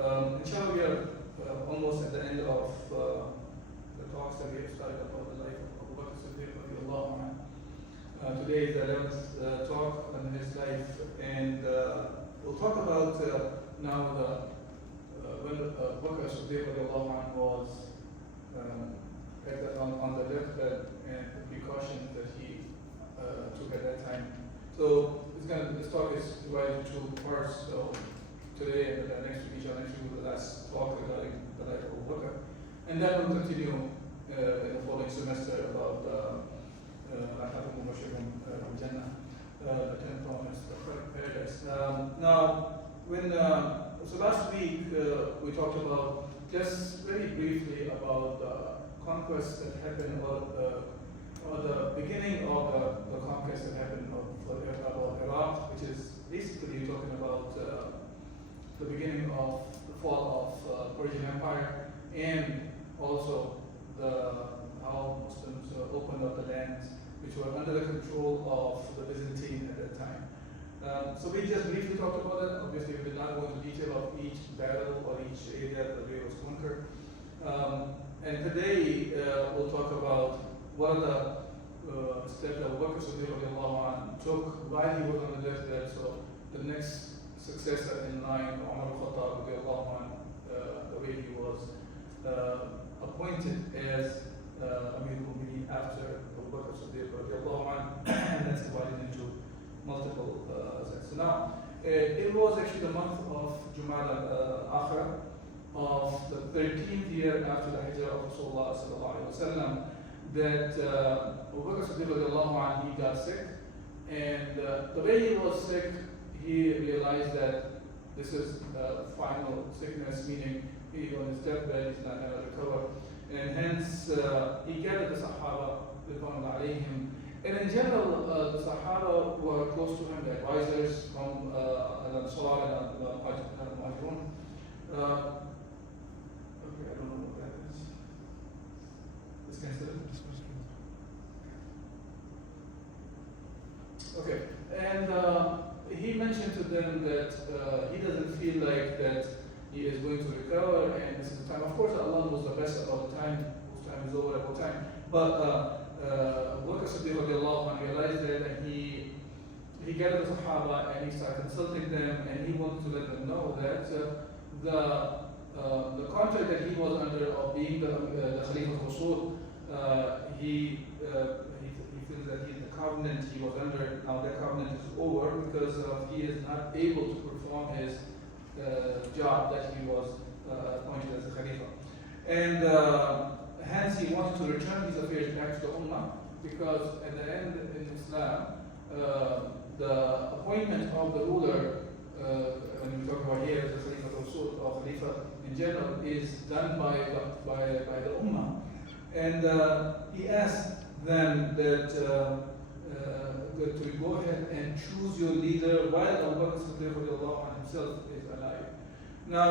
Inshallah, we are almost at the end of the talks that we have started about the life of Abu Bakr Siddiq radiallahu anhu. Today is the 11th talk on his life, and we'll talk about now when Abu Bakr Siddiq radiallahu anhu was on the deathbed and the precautions that he took at that time. So this talk is divided into two parts. So today and next week, next week will the last talk regarding the life of Abu Bakr, and then we'll continue in the following semester about the 10 promise of paradise. Now, so last week we talked about just very briefly about the conquest that happened, or the beginning of the conquest that happened about Iraq, which is basically talking about the beginning of the fall of Persian Empire, and also how Muslims opened up the lands which were under the control of the Byzantine at that time. So we just briefly talked about it. Obviously, we did not go into detail of each battle or each area that the way was conquered. And today we'll talk about what are the steps that Abu Bakr Siddiq took while he was on the deathbed. So the next successor in line, Umar al-Khattab, the way he was appointed as Amir al-Mu'mineen after Abu Bakr Siddiq, and that's divided into multiple sections. So now, it was actually the month of Jumada al-Akhir of the 13th year after the Hijrah of Rasulullah sallallahu alaihi wasallam that Abu Bakr Siddiq he got sick, and the way he was sick, he realized that this is final sickness, meaning he on his deathbed he's not going to recover, and hence he gathered the Sahaba alayhim. And in general, the Sahaba were close to him, the advisors from Al-Ansar and Al-Muhajirun. Okay, I don't know what that is. This cancelled. Okay, and he mentioned to them that he doesn't feel like that he is going to recover, and this is the time. Of course, Allah knows the best about the time, whose time is over at what time. But Abu Bakr Siddiq realized that, and he gathered the Sahaba and he started consulting them, and he wanted to let them know that the contract that he was under of being the Khalifa of Rasul, he feels that the covenant he was under, now that covenant is over because he is not able to perform his job that he was appointed as a Khalifa. And hence he wanted to return these affairs back to the Ummah, because at the end in Islam, the appointment of the ruler, when we talk about here as the Khalifa of Rasul or Khalifa in general, is done by the Ummah. And he asked them that to go ahead and choose your leader while Abu Bakr Siddiq himself is alive. Now,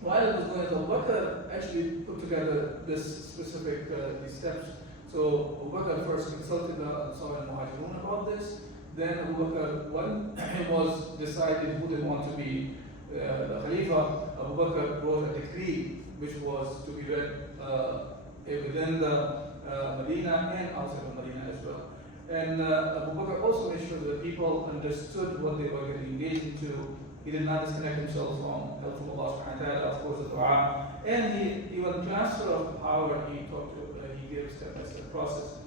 while it was going on, Abu Bakr actually put together this specific these steps. So Abu Bakr first consulted the Ansar and Muhajirun about this. Then Abu Bakr, when it was decided who they want to be the Khalifa, Abu Bakr wrote a decree which was to be read within the Medina and outside of Medina as well. And Abu Bakr also made sure that people understood what they were getting engaged into. He did not disconnect himself from help from Allah subhanahu wa ta'ala, of course, the Dua. And he was transfer of power, he gave step-by-step process.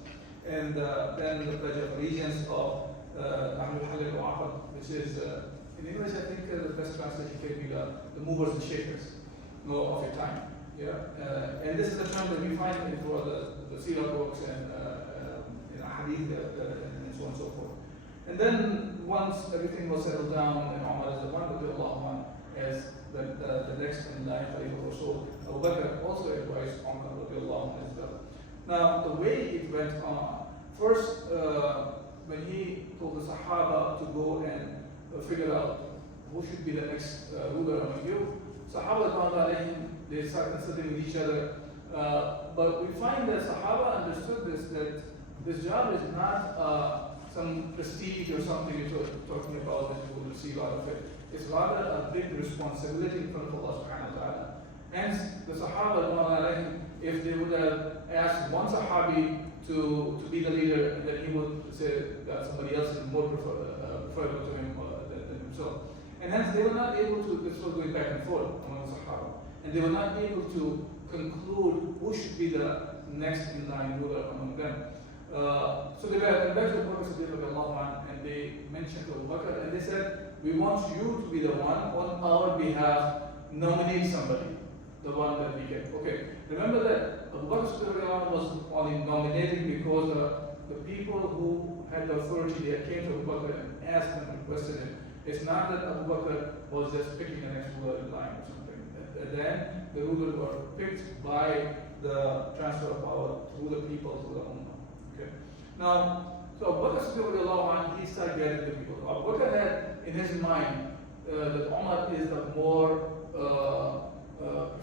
And then the Pledge of Allegiance of Ahlul Halal wa Aqad, which is, in English, I think the best translation can be the movers and shakers of your time. Yeah, and this is the term that we find in the Sirah books and Hadith and so on and so forth. And then once everything was settled down, and Umar is the one as the next in line for Khalifa Rasul, Abu Bakr also advised Umar as well. Now the way it went on, first when he told the Sahaba to go and figure out who should be the next ruler among you, Sahaba they started consulting with each other. But we find that Sahaba understood this, that this job is not some prestige or something you're talking about that you will receive out of it. It's rather a big responsibility in front of Allah subhanahu wa ta'ala. Hence, the Sahaba, if they would have asked one Sahabi to be the leader, then he would say that somebody else is more preferable to him than himself. And hence, they were not able to, this was going back and forth among the Sahaba, and they were not able to conclude who should be the next in line ruler among them. So they were back to Abu Bakr Siddiq, and they mentioned to Abu Bakr, and they said, we want you to be the one on our behalf, nominate somebody, the one that we get. Okay, remember that Abu Bakr Siddiq was only nominating because the people who had the authority, they came to Abu Bakr and asked him, requested him. It's not that Abu Bakr was just picking the next ruler in line or something. Then the rulers were picked by the transfer of power through the people, through the Ummah. Okay. Now, so Abu Bakr Siddiq, he started gathering the people. Abu Bakr had in his mind that Umar is the more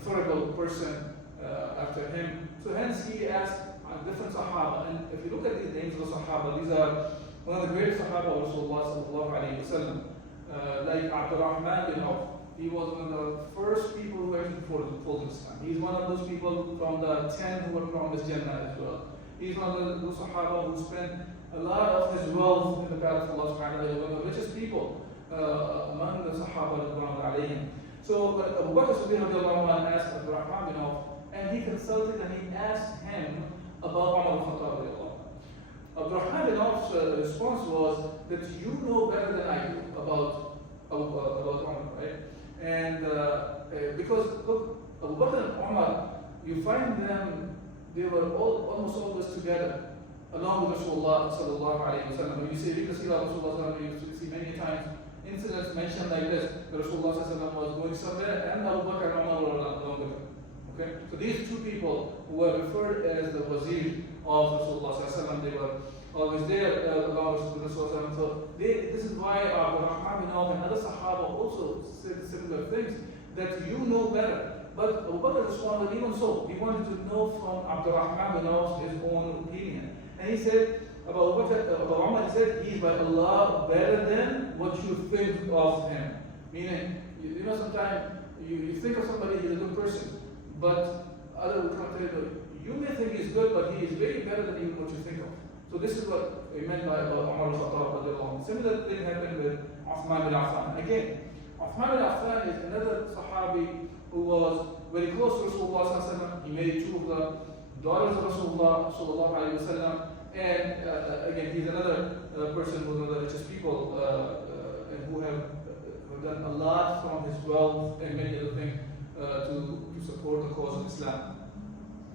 preferable person after him. So hence he asked different Sahaba. And if you look at these names of the Sahaba, these are one of the greatest Sahaba of Rasulullah sallallahu alayhi wa sallam. Like Abdurrahman bin Auf. He was one of the first people who actually followed Islam. He's one of those people from the 10 who were promised Jannah as well. He's one of those Sahaba who spent a lot of his wealth in the path of Allah subhanahu wa ta'ala, one of the richest people among the Sahaba. So Abu Bakr Siddiq asked Abdurrahman bin Auf, and he consulted and he asked him about Umar al-Khattab. Abdurrahman bin Auf's response was that you know better than I do about Umar, right? And because look, Abu Bakr and Umar, you find them, they were almost always together, along with Rasulullah sallallahu alayhi wa sallam. When you see Rasulullah sallallahu alayhi wa sallam, you see many times incidents mentioned like this. Rasulullah sallallahu alayhi wa sallam was going somewhere and Abu Bakr and Umar were along with him. Okay? So these two people who were referred as the wazir of Rasulullah sallallahu alayhi wa sallam, they were always there along with Rasulullah. So this is why Rahman bin Auf and other Sahaba also said similar things, that you know better. But Abu Bakr responded, even so, he wanted to know from Abdurrahman bin Auf his own opinion. And he said, about Umar, he said, he is by Allah better than what you think of him. Meaning, you know, sometimes you think of somebody, he's a good person, but other will come and tell you, you may think he's good, but he is very better than even what you think of. So this is what we meant by Umar al-Khattab. Similar thing happened with Uthman bin Affan. Again, Uthman bin Affan is another Sahabi who was very close to Rasulullah sallallahu alaihi wasallam. He married two of the daughters of Rasulullah sallallahu alaihi wasallam. And again, he's another person who's one of the richest people and who have done a lot from his wealth and many other things to support the cause of Islam.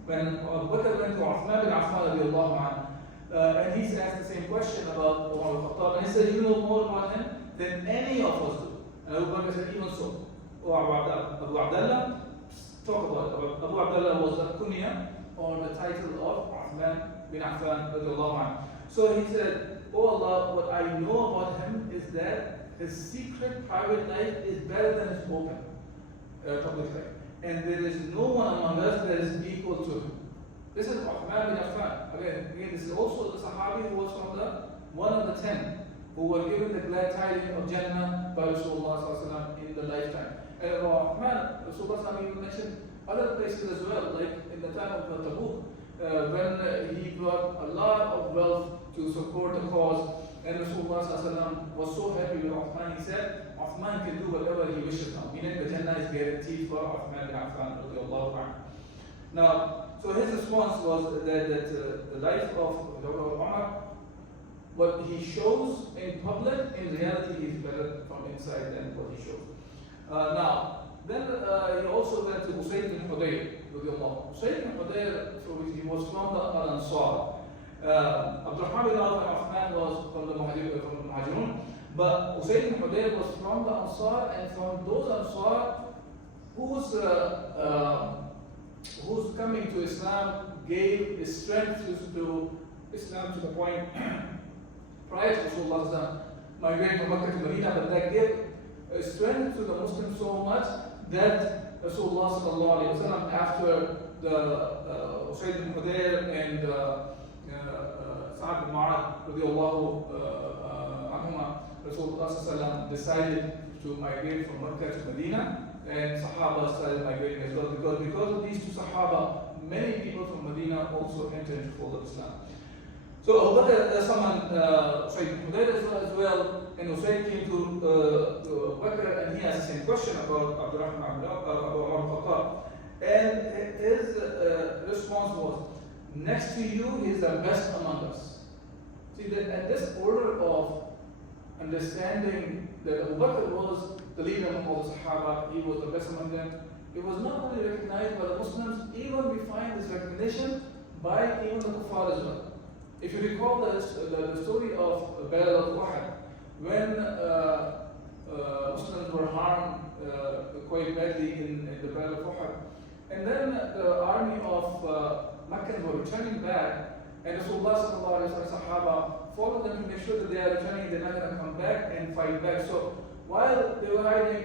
When Abu Bakr went to Uthman bin Affan radiallahu anhu, and he's asked the same question about Umar al-Khattab, and he said, you know more about him than any of us do. And Abu Bakr said, even so. Abu Abdullah, talk about it. Abu Abdullah was the kunya, or the title of Uthman bin Affan radiallahu anhu. So he said, oh Allah, what I know about him is that his secret private life is better than his open public life. And there is no one among us that is equal to him. This is Uthman bin Affan. Again, this is also the Sahabi who was from one of the 10 who were given the glad tidings of Jannah by Rasulullah sallallahu alaihi wasallam in the lifetime. And Uthman, Rasulullah even mentioned other places as well, like in the time of Tabuk, when he brought a lot of wealth to support the cause, and Rasulullah sallallahu alaihi wasallam was so happy with Uthman. He said, Uthman can do whatever he wishes now. Meaning the Jannah is guaranteed for Uthman bin Affan radiallahu anhu. Now, so his response was that the life of Umar, what he shows in public, in reality he is better from inside than what he shows. Now, then he also went to Usayd bin Hudayr. Usayd bin Hudayr, so he was from the Al-Ansar. Abdurrahman bin Auf and Uthman was from the Muhajirun, but Usayd bin Hudayr was from the Ansar, and from those Ansar whose coming to Islam gave strength to Islam to the point prior to Rasulullah migrating from Makkah to Medina, but that gave strength to the Muslims so much that Rasulullah sallallahu alaihi wasallam, after the Usayd bin Hudayr and Sa'ad bin Mu'adh radiallahu anhuma, Rasulullah decided to migrate from Mecca to Medina, and Sahaba started migrating as well, because of these two Sahaba, many people from Medina also entered into the fold of Islam. So Abu Bakr summoned Shaykh as well, and Usayd came to Abu Bakr, and he asked the same question about Abdurrahman Abu Umar al-Khattab. And his response was, next to you, he is the best among us. See, and this order of understanding that Abu Bakr was the leader among all the Sahaba, he was the best among them, it was not only recognized by the Muslims, even we find this recognition by even the Kuffar as well. If you recall the story of Battle of Uhud, when Muslims were harmed quite badly in the Battle of Uhud, and then the army of Mecca were returning back, and Rasulullah and Sahaba followed them to make sure that they are returning, they're not going to come back and fight back. So while they were hiding,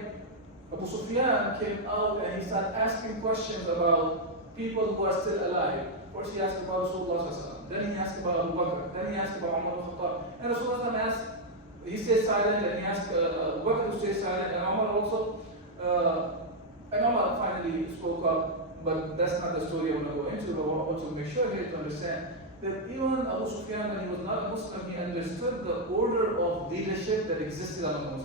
Abu Sufyan came out and he started asking questions about people who are still alive. First he asked about Rasulullah, then he asked about Abu Bakr, then he asked about Umar al-Khattab. And Rasulullah asked, he stayed silent, and he asked Abu Bakr to stay silent, and Umar also. And Umar finally spoke up, but that's not the story I want to go into. But I want to make sure here to understand that even Abu Sufyan, when he was not a Muslim, he understood the order of leadership that existed among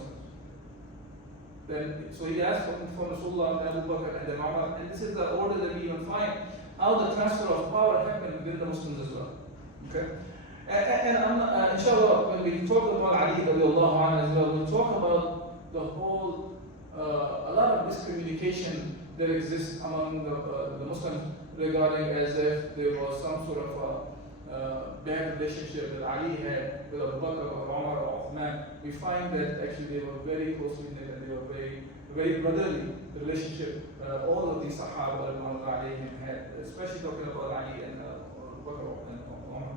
Muslims. So he asked from Rasulullah and Abu Bakr and then Umar, and this is the order that we even find how the transfer of power happened within the Muslims as well. Okay? And inshallah, when we talk about Ali radiallahu anhu as well, we'll talk about the whole, a lot of miscommunication that exists among the Muslims regarding as if there was some sort of a bad relationship that Ali had with Abu Bakr or Umar or Uthman. We find that actually they were very closely knit and they were very brotherly relationship. All of these Sahaba had, especially talking about Ali and Abu Bakr and Umar.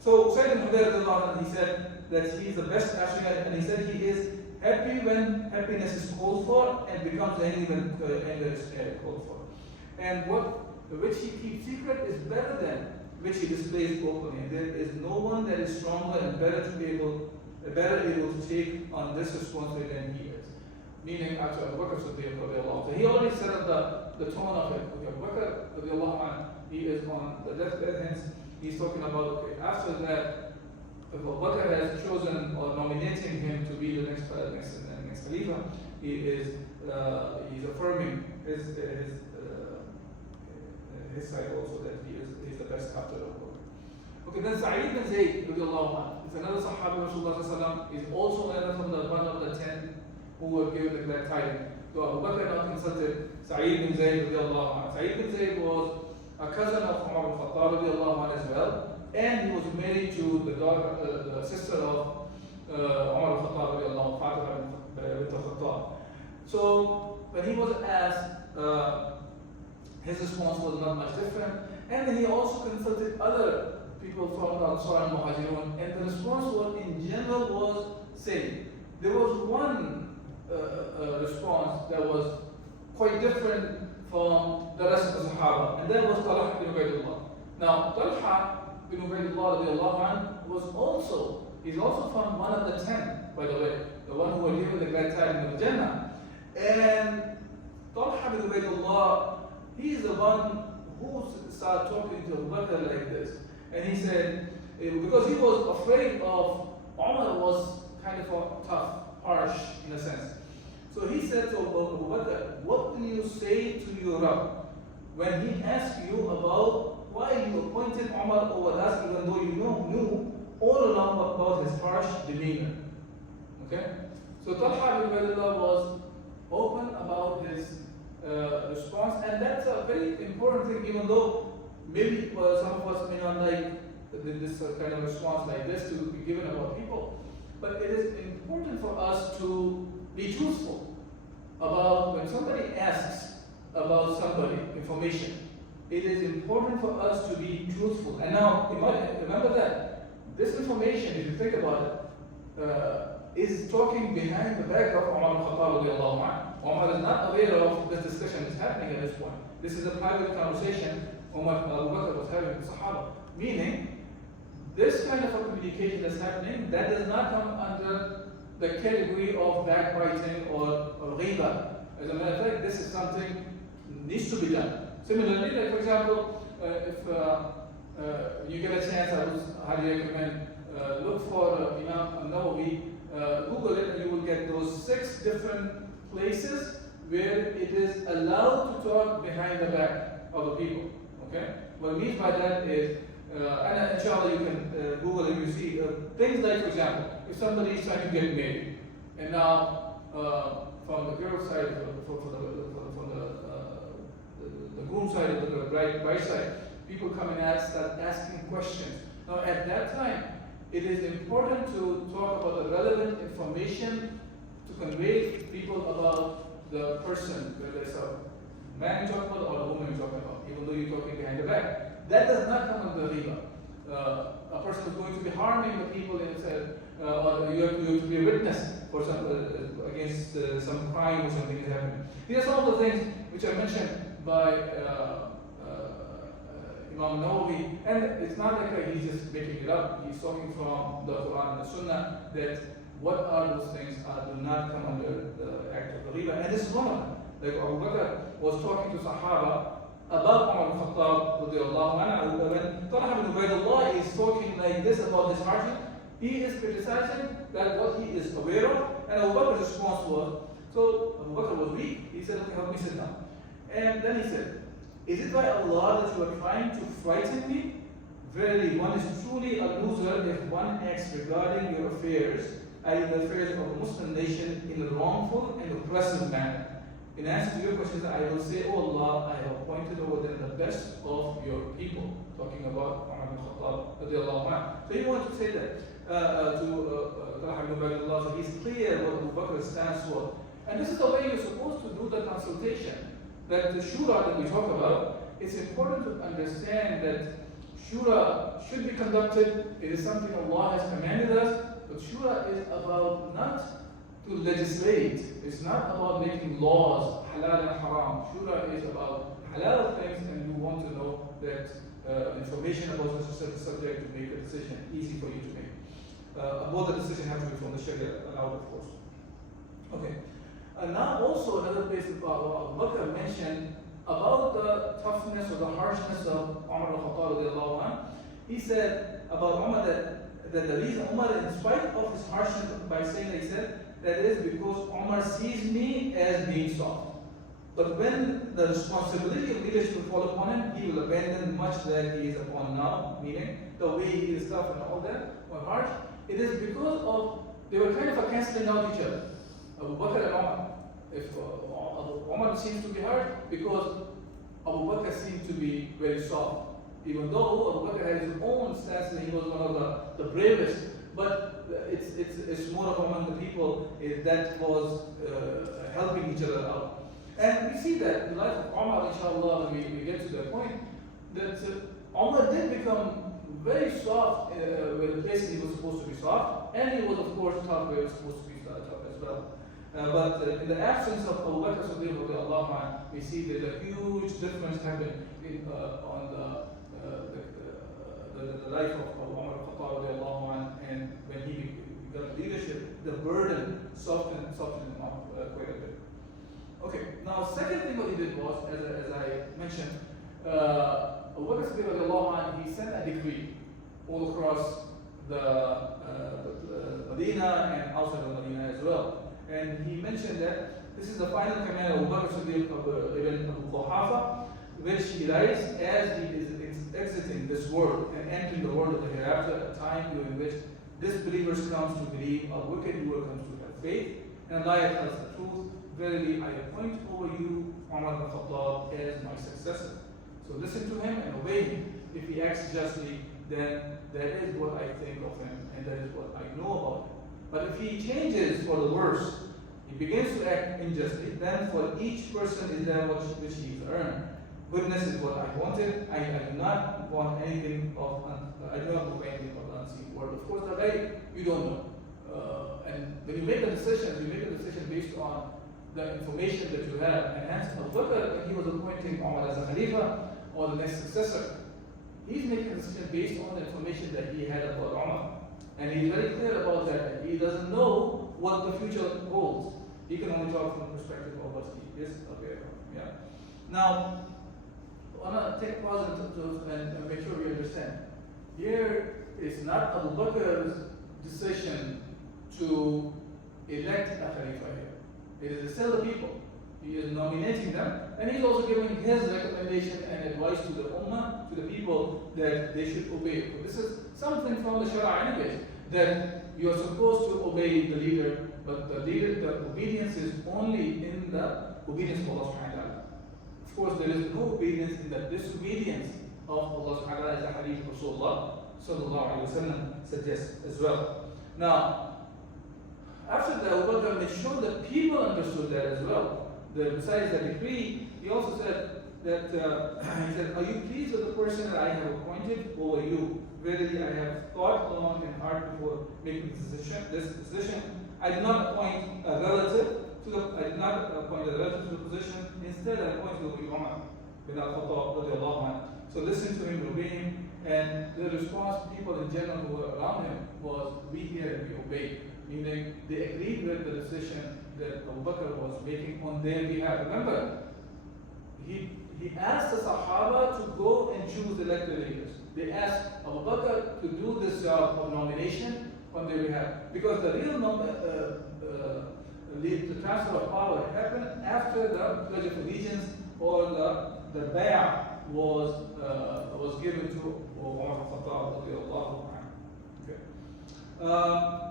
So Sayyid al-Hudayr, he said that he is the best ashiyah, and he said he is happy when happiness is called for and becomes angry when anger is called for. And which he keeps secret is better than which he displays openly. And there is no one that is stronger and better able to take on this responsibility than he is. Meaning after Abu Bakr Siddiq radiallahu. So he already set up the tone of it. Okay, Abu Bakr radiallahu, he is on the deathbed, hence he's talking about, okay, after that, if Abu Bakr has chosen or nominating him to be the next Khalifa, he's affirming his side also that he's the best after Abu Bakr. Okay, then Sa'id bin Zayd radiallahu anhu is another Sahaba of Rasulullah, is also another from the one of the 10 who were given the glad tidings. So Abu Bakr now consulted Sa'id bin Zayd radiallahu anhu. Sa'id bin Zayd was a cousin of Umar al-Khattab radiallahu anhu as well, and he was married to the sister of Umar al-Khattab radiallahu anhu, Fatima bint al-Khattab. So when he was asked, his response was not much different, and then he also consulted other people from the Ansar and Muhajirun, and the response was in general was same. There was one response that was quite different from the rest of the Sahaba, and that was Talha bin Ubaydullah. Now, Talha bin Ubaydullah radiallahu anhu he's also from one of the 10, by the way, the one who were given the glad tidings of the Jannah. And Talha bin Ubaydullah, he's the one who started talking to Abu Bakr like this. And he said, because he was afraid of Umar was kind of tough, harsh in a sense. So he said to Abu Bakr, what will you say to your Rabb when he asks you about why you appointed Umar over us, even though you knew all along about his harsh demeanor? Okay? So Talha bin Ubaydullah was open about his response, and that's a very important thing, even though maybe some of us may not like this kind of response like this to be given about people. But it is important for us to be truthful about when somebody asks about somebody information. It is important for us to be truthful. And now, remember that this information, if you think about it, is talking behind the back of Umar al-Khattab radiallahu anhu. Umar is not aware of this discussion is happening at this point. This is a private conversation Umar Abu Bakr was having with Sahaba. Meaning, this kind of a communication that's happening, that does not come under the category of backbiting or ghiba. As a matter of fact, this is something needs to be done. Similarly, like for example, if you get a chance, I would highly recommend look for Imam Nawawi, Google it, and you will get those 6 different places where it is allowed to talk behind the back of the people. Okay? What I mean by that is, and inshallah you can Google it, you see things like, for example, if somebody is trying to get married, and now from the girl side, from the groom side, or the bride side, people come and start asking questions. Now at that time, it is important to talk about the relevant information to convey to people about the person, whether it's a man you're talking about or a woman you're talking about, even though you're talking behind the back. That does not come under riba. A person is going to be harming the people and said, or you have to be a witness for some against some crime or something is happening. These are some of the things which are mentioned by Imam Nawawi, and it's not like he's just making it up. He's talking from the Quran and the Sunnah that what are those things do not come under the act of the riba, and this is one of them. Like Abu Bakr was talking to Sahaba about Umar al-Khattab radiallahu anhu. When Talha ibn Ubaidullah is talking like this about his hardship, he is criticizing that what he is aware of, and Abu Bakr's response was, so Abu Bakr was weak, he said, okay, help me sit down. And then he said, is it by Allah that you are trying to frighten me? Verily, one is truly a loser if one acts regarding your affairs, i.e. the affairs of a Muslim nation, in a wrongful and oppressive manner. In answer to your questions, I will say, oh Allah, I have appointed over them the best of your people. Talking about Umar ibn Khattab radiallahu anhu. So he wanted to say that to Talha ibn Ubaidullah, so he's clear what Abu Bakr's stance was. And this is the way you're supposed to do the consultation. That the shura that we talk about, it's important to understand that shura should be conducted. It is something Allah has commanded us, but shura is about not to legislate. It's not about making laws, halal and haram. Shura is about halal things, and you want to know that information about a certain subject to make a decision easy for you to make. Both the decision have to be from the Sharia allowed, of course. Okay. And now also another place that Abu Bakr mentioned about the toughness or the harshness of Umar al-Khattab. He said about Umar that the reason Umar, in spite of his harshness, by saying that, he said that is because Umar sees me as being soft. But when the responsibility of leadership will fall upon him, he will abandon much that he is upon now, meaning the way he is tough and all that, or harsh. It is because of, they were kind of cancelling out each other. Abu Bakr and Umar. If Umar seems to be hard because Abu Bakr seemed to be very soft. Even though Abu Bakr had his own stance and he was one of the bravest, but it's more of among the people that was helping each other out. And we see that in the life of Umar, inshallah, when we get to that point, that Umar did become very soft where the places he was supposed to be soft, and he was of course tough where he was supposed to be tough as well. But in the absence of Abu Bakr Siddiq, we see there's a huge difference happening on the life of Umar al-Khattab, and when he got leadership, the burden softened him up quite a bit. Okay, now second thing what he did was, as I mentioned, Abu Bakr Siddiq, he sent a decree all across the Medina and outside of Medina as well. And he mentioned that this is the final command of Abu Bakr Siddiq ibn Abu Quhafa, which he writes as he is exiting this world and entering the world of the hereafter, a time during which disbelievers comes to believe, a wicked doer comes to have faith, and Allah tells the truth. Verily, I appoint over you Umar ibn Khattab as my successor. So listen to him and obey him. If he acts justly, then that is what I think of him, and that is what I know about him. But if he changes for the worse, he begins to act unjustly, then for each person is that which he's earned. Goodness is what I wanted. I do not want anything of I do not look anything of the unseen world. Of course, the right you don't know. And when you make a decision, you make a decision based on the information that you have. And hence, Abu Bakr, when he was appointing Umar as a Khalifa or the next successor, he's making a decision based on the information that he had about Umar. And he's very clear about that. He doesn't know what the future holds. He can only talk from the perspective of what he is aware of. Yeah. Now, I want to take a pause and make sure we understand. Here is not Abu Bakr's decision to elect a Khalifa here. It is still the people. He is nominating them, and he's also giving his recommendation and advice to the Ummah, to the people, that they should obey. So this is something from the Sharia anyways, that you are supposed to obey the leader, but the obedience is only in the obedience of Allah subhanahu wa ta'ala. Of course, there is no obedience in the disobedience of Allah subhanahu wa ta'ala, as the hadith of Rasulullah sallallahu alayhi wa sallam suggests as well. Now, after the Abu Bakr made sure that people understood that as well. Besides the decree, he also said that, he said, are you pleased with the person that I have appointed over you? Verily, I have thought long and hard before making this decision. I did not appoint a relative to the position. Instead, I appointed Umar bin al-Khattab radiallahu anhu. So listen to him, obey him, and the response people in general who were around him was, we hear and we obey. Meaning, they agreed with the decision that Abu Bakr was making on their behalf. Remember, he asked the Sahaba to go and choose the elected leaders. They asked Abu Bakr to do this job of nomination on their behalf. Because the real the transfer of power happened after the Pledge of Allegiance or the bay'ah was given to Umar al-Khattab radiallahu anhu. Okay.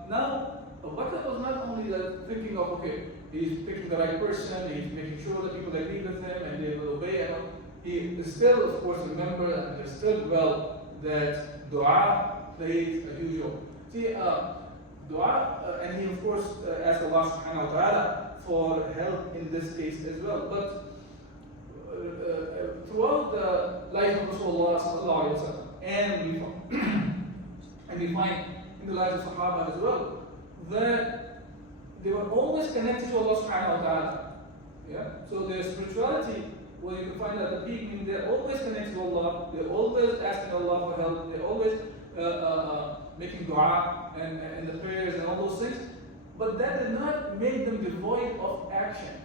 Now, Abu Bakr was not only thinking of, okay, he's picking the right person, he's making sure that people agree with him and they will obey him. He still, of course, remembered and understood well that dua plays a huge role. See, dua, and he, of course, asked Allah subhanahu wa ta'ala for help in this case as well. But throughout the life of Rasulullah sallallahu alayhi wa sallam, and we find in the lives of Sahaba as well, that they were always connected to Allah subhanahu wa ta'ala. Yeah? So their spirituality, well, you can find that the people, they're always connected to Allah, they're always asking Allah for help, they're always making dua and the prayers and all those things. But that did not make them devoid of action.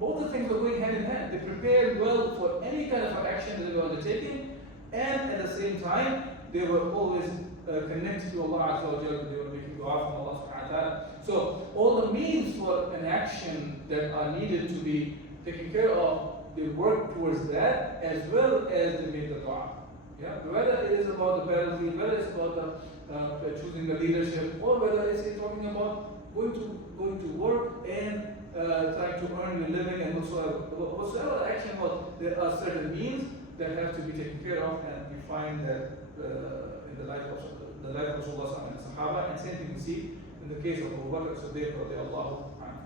Both the things were going hand in hand. They prepared well for any kind of action that they were undertaking, and at the same time, they were always connected to Allah Azza wa Jalla. They were making dua from Allah subhanahu wa ta'ala. So all the means for an action that are needed to be taken care of, they work towards that as well as they make the dua. Yeah? Whether it is about the battlefield, whether it's about choosing the leadership, or whether it's talking about going to work and trying to earn your living and whatsoever action was, there are certain means that have to be taken care of, and we find that in the life of Rasulullah and the Sahaba, and same thing we see in the case of Abu Bakr Siddiq radiallahu anhu.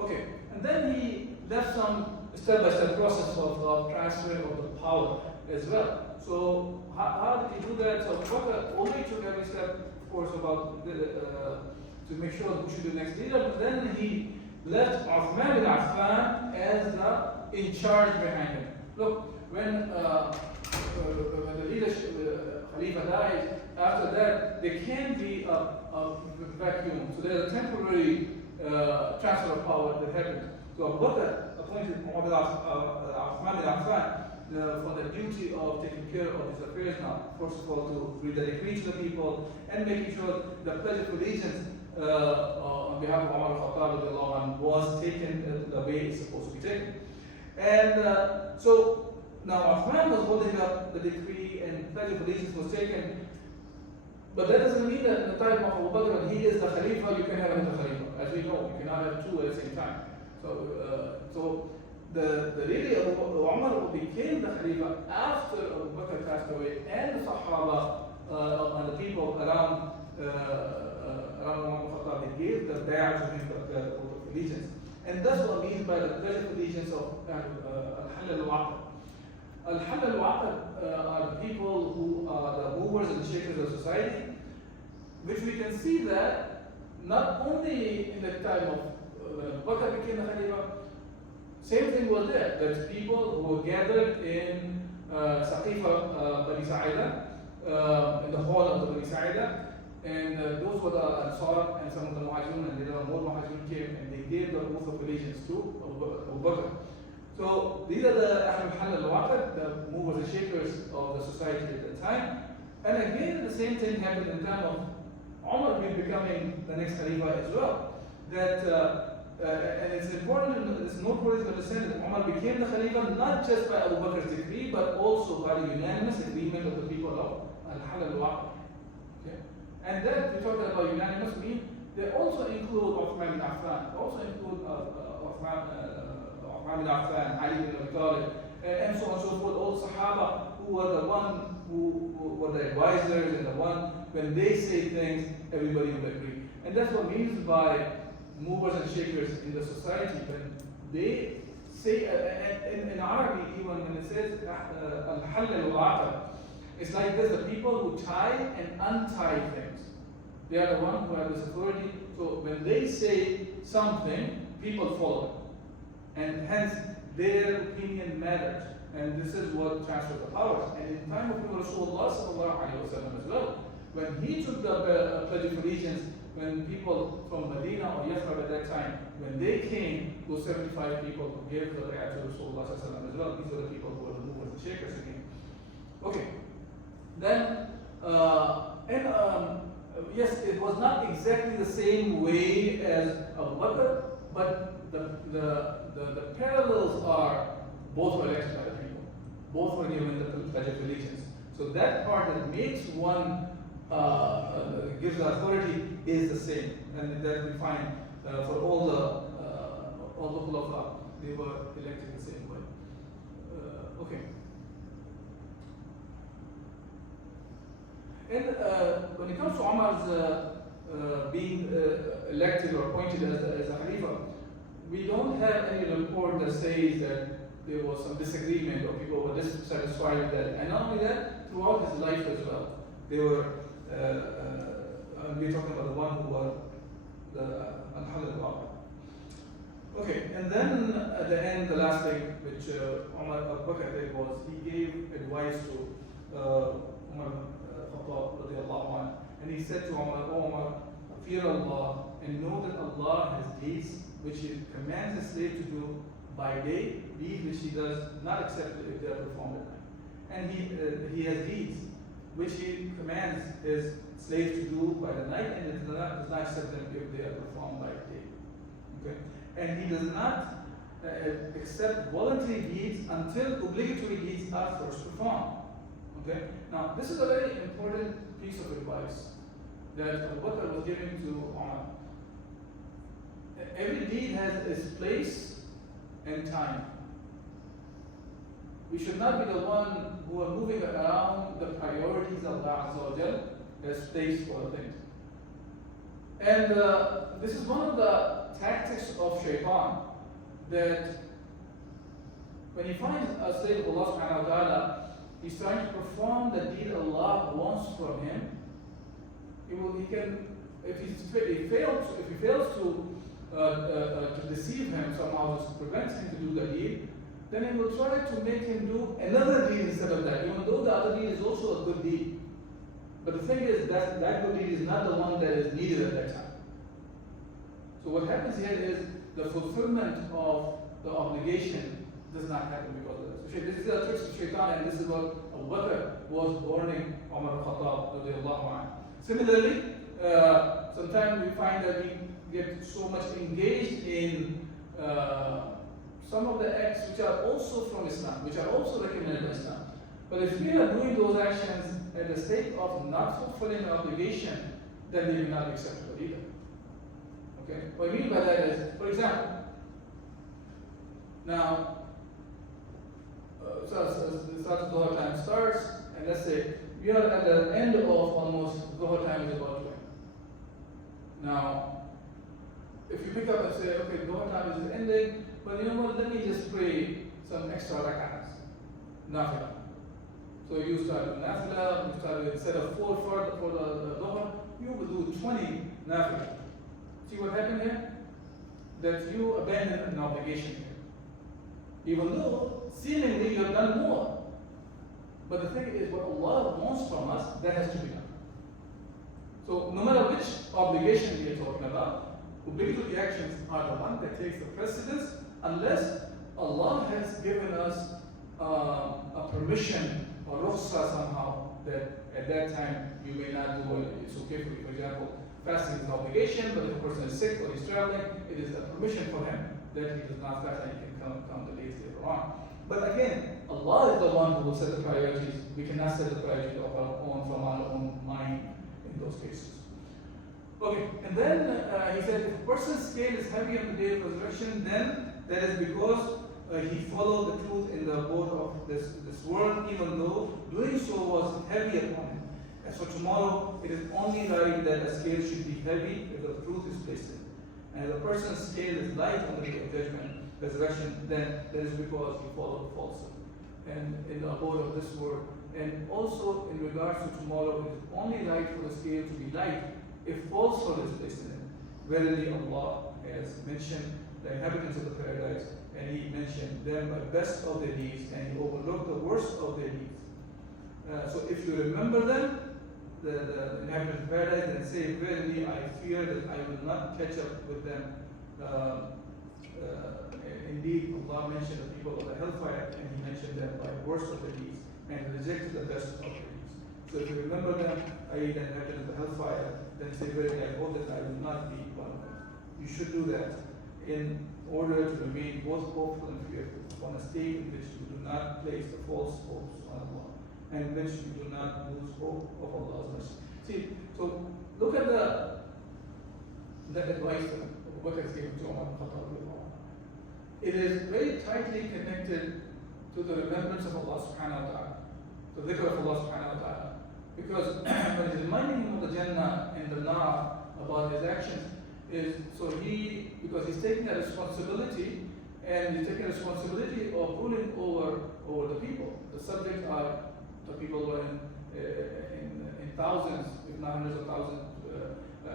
Okay, and then he left some step-by-step process of transfer of the power as well. So how did he do that? So Abu Bakr only took every step, of course, about to make sure who should be the next leader, but then he left Uthman bin Affan as the in charge behind him. Look, when the leadership, Khalifa dies, after that, there can be a vacuum. So there's a temporary transfer of power that happens. So Abu Bakr appointed Uthman bin Affan for the duty of taking care of his affairs now. First of all, to read the decree to the people and making sure the Pledge of Allegiance on behalf of Umar al-Khattab was taken the way it's supposed to be taken. And so now Uthman was holding up the decree and Pledge of Allegiance was taken. But that doesn't mean that in the time of Abu Bakr, when he is the Khalifa, you can have another Khalifa. As we know, you cannot have two at the same time. So the really Umar became the Khalifa after Abu Bakr passed away, and the Sahaba and the people around Umar al-Khattab, they gave the bay'ah to him, the oath of allegiance. And that's what means by the Pledge of Allegiance of Al-Hal al-Waqt. Al-Hal al-Waqt are the people who are the movers and shakers of society, which we can see that not only in the time of when Abu Bakr became the Khalifa, same thing was there. That people who were gathered in Saqifa Bani Sa'ida, in the hall of the Bani Sa'ida. And those were the Ansar and some of the Muhajirun, and there were more Muhajirun came and they gave the oath of allegiance to Abu Bakr. So these are the Ahlul Hal al-Waqid, the movers and shakers of the society at that time. And again, the same thing happened in time of Umar becoming the next Khalifa as well. That and it's important, it's noteworthy to understand that Umar became the Khalifa not just by Abu Bakr's decree, but also by the unanimous agreement of the people of Al-Hal al-Waqid. Okay? And then we talk about unanimous mean they also include Uthman bin Affan, also include Uthman bin Affan, Ali bin Abi Talib, and so on and so forth. All the Sahaba who were the one who were the advisors and the one when they say things, everybody will agree. And that's what means by movers and shakers in the society. When they say, in Arabic, even when it says al-hal al-waqid, it's like this: the people who tie and untie things. They are the ones who have this authority. So when they say something, people follow it, and hence their opinion matters. And this is what transfers the powers. And in time of Rasulullah sallallahu alaihi wasallam as well, when he took the pledge of allegiance, when people from Medina or Yathrib at that time, when they came, those 75 people who gave the bay'ah to Rasulullah sallallahu alaihi wasallam as well, these are the people who were the movers and shakers again. Okay. Then, yes, it was not exactly the same way as Abu Bakr, but the parallels are both were elected by the people, both were given the pledge of allegiance. So that part that makes one gives the authority is the same, and that we find for all the khulafa, they were elected the same way. Okay. And when it comes to Umar's being elected or appointed as a Khalifa, we don't have any report that says that there was some disagreement or people were dissatisfied with that. And not only that, throughout his life as well, they were, we're talking about the one who were the Al-Hal al-Waqid. Okay, and then at the end, the last thing which Umar al-Bakr did was he gave advice to Umar radiallahu anh, and he said to Umar, "O Umar, fear Allah and know that Allah has deeds which He commands His slave to do by day, deeds which He does not accept if they are performed at night. And He has deeds which He commands His slaves to do by the night, and it does not accept them if they are performed by day." Okay? And He does not accept voluntary deeds until obligatory deeds are first performed. Okay? Now, this is a very important piece of advice that Abu Bakr was giving to Umar. Every deed has its place and time. We should not be the one who are moving around the priorities of Allah Azza wa Jal as place for things. And this is one of the tactics of Shaitan, that when he finds a slave of Allah subhanahu wa ta'ala, he's trying to perform the deed Allah wants from him. If he fails to deceive him somehow, to prevent him to do the deed, then he will try to make him do another deed instead of that, even though the other deed is also a good deed. But the thing is that good deed is not the one that is needed at that time. So what happens here is the fulfillment of the obligation does not happen because of this. So this is a trick of Shaitan, and this is what Abu Bakr was warning Umar al-Khattab radiallahu anhu. Similarly, sometimes we find that we get so much engaged in some of the acts which are also from Islam, which are also recommended by Islam. But if we are doing those actions at the sake of not fulfilling the obligation, then they will not be acceptable either. Okay? What I mean by that is, for example, now, Dhuhr time starts, and let's say we are at the end of almost Dhuhr time is about to end. Now, if you pick up and say, okay, Dhuhr time is ending, but you know what, let me just pray some extra rak'ahs, nafila. So you start with nafila, you start with, instead of 4 for the Dhuhr, you will do 20 nafila. See what happened here? That you abandon an obligation here. Even though seemingly you have done more. But the thing is, what Allah wants from us, that has to be done. So no matter which obligation we are talking about, obligatory actions are the one that takes the precedence, unless Allah has given us a permission or rukhsa somehow that at that time you may not do it. It's okay for you. For example, fasting is an obligation, but if a person is sick or he's traveling, it is a permission for him that he does not fast and he can come the days later on. But again, Allah is the one who will set the priorities. We cannot set the priorities of our own from our own mind in those cases. Okay, and then he said, if a person's scale is heavy on the day of resurrection, then that is because he followed the truth in the abode of this world, even though doing so was heavy upon him. As for tomorrow, it is only right that a scale should be heavy if the truth is placed in it. And if a person's scale is light on the day of judgment, resurrection, then that is because he followed falsehood and in the abode of this world. And also in regards to tomorrow, it is only right for the scale to be light if falsehood is placed in it. Verily Allah has mentioned the inhabitants of the paradise, and He mentioned them by best of their deeds, and He overlooked the worst of their deeds. So if you remember them, the inhabitants of paradise, then say, verily I fear that I will not catch up with them. Indeed, Allah mentioned the people of the hellfire, and He mentioned them by worst of their deeds, and rejected the best of their deeds. So if you remember them, i.e. the inhabitants of the hellfire, then say, verily I hope that I will not be one of them. You should do that in order to remain both hopeful and fearful, on a state in which you do not place the false hopes on Allah, and in which you do not lose hope of Allah's mercy. See, so look at the advice that Abu Bakr is given to Umar ibn Khattab. It is very tightly connected to the remembrance of Allah subhanahu wa ta'ala, the dhikr of Allah subhanahu wa ta'ala. Because when he's reminding him of the Jannah and the Nar about his actions, is so because he's taking a responsibility, and he's taking a responsibility of ruling over the people. The subjects are the people who are in thousands, if not hundreds of thousands,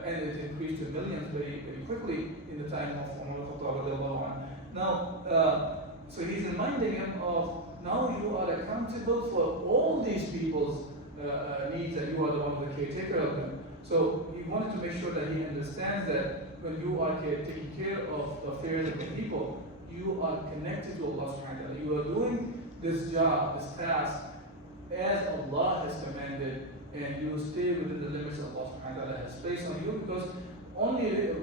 and it increased to millions very, very quickly in the time of Umar al-Khattab. Now, so he's reminding him of, now you are accountable for all these people's needs, and you are the one the caretaker of them. So he wanted to make sure that he understands that when you are taking care of the affairs of the people, you are connected to Allah subhanahu wa ta'ala. You are doing this job, this task, as Allah has commanded, and you stay within the limits of Allah subhanahu wa ta'ala has placed on you, because only the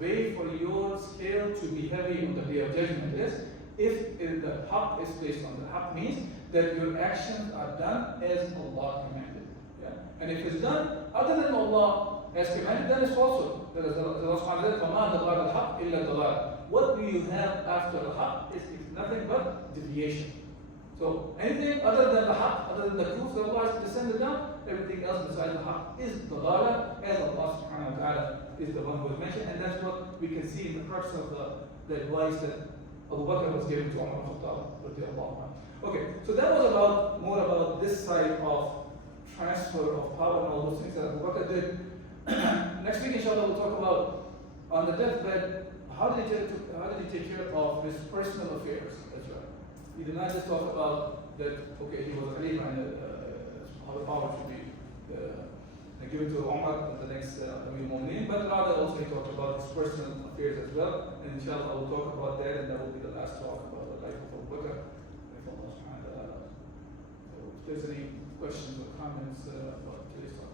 way for your scale to be heavy on the day of judgment is if the haqq is placed on. The haqq means that your actions are done as Allah commanded. Yeah? And if it's done other than Allah has commanded, then it's falsehood. That is Allah subhanahu wa ta'ala, what do you have after the haqq is nothing but deviation. So anything other than the haqq, other than the truth that Allah has descended down, everything else besides the haqq is dalala, as Allah subhanahu wa ta'ala is the one who has mentioned, and that's what we can see in the crux of the advice that Abu Bakr was given to Umar ibn Khattab. Okay, so that was more about this side of transfer of power and all those things that Abu Bakr did. Next week, inshallah, we'll talk about on the deathbed, how did he take care of his personal affairs as well. He did not just talk about that, okay, he was a Khalifa and how the power should be given to Umar and the next Amir Mu'mineen, but rather also he talked about his personal affairs as well. And inshallah, I will talk about that, and that will be the last talk about the life of Abu Bakr. If there's any questions or comments about today's talk.